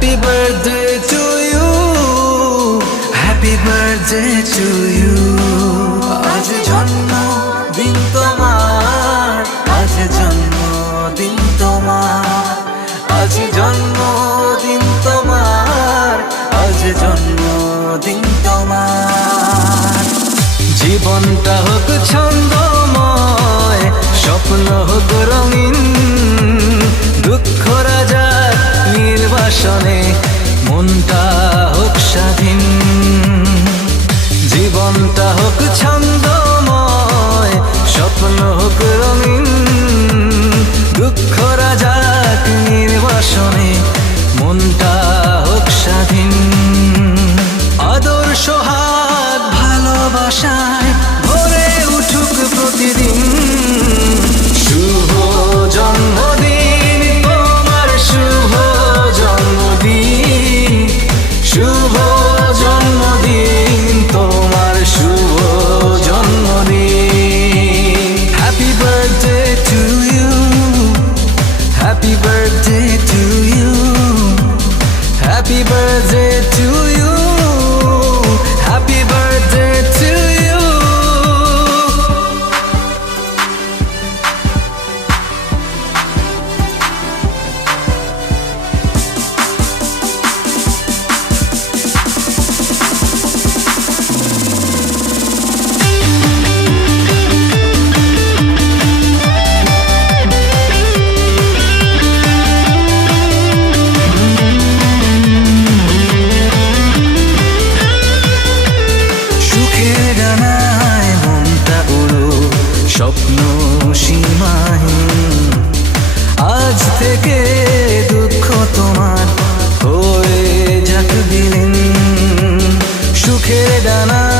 Happy birthday to you. Happy birthday to you. আজ জন্মদিন তোমার, আজ জন্মদিন তোমার, আজ জন্মদিন তোমার, আজ জন্মদিন তোমার। জীবনটা হোক ছন্দময়, স্বপ্ন হোক রঙিন 说你けれだな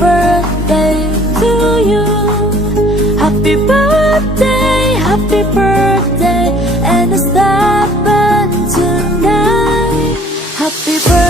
birthday to you. Happy birthday, happy birthday And it's happened tonight. Happy birthday.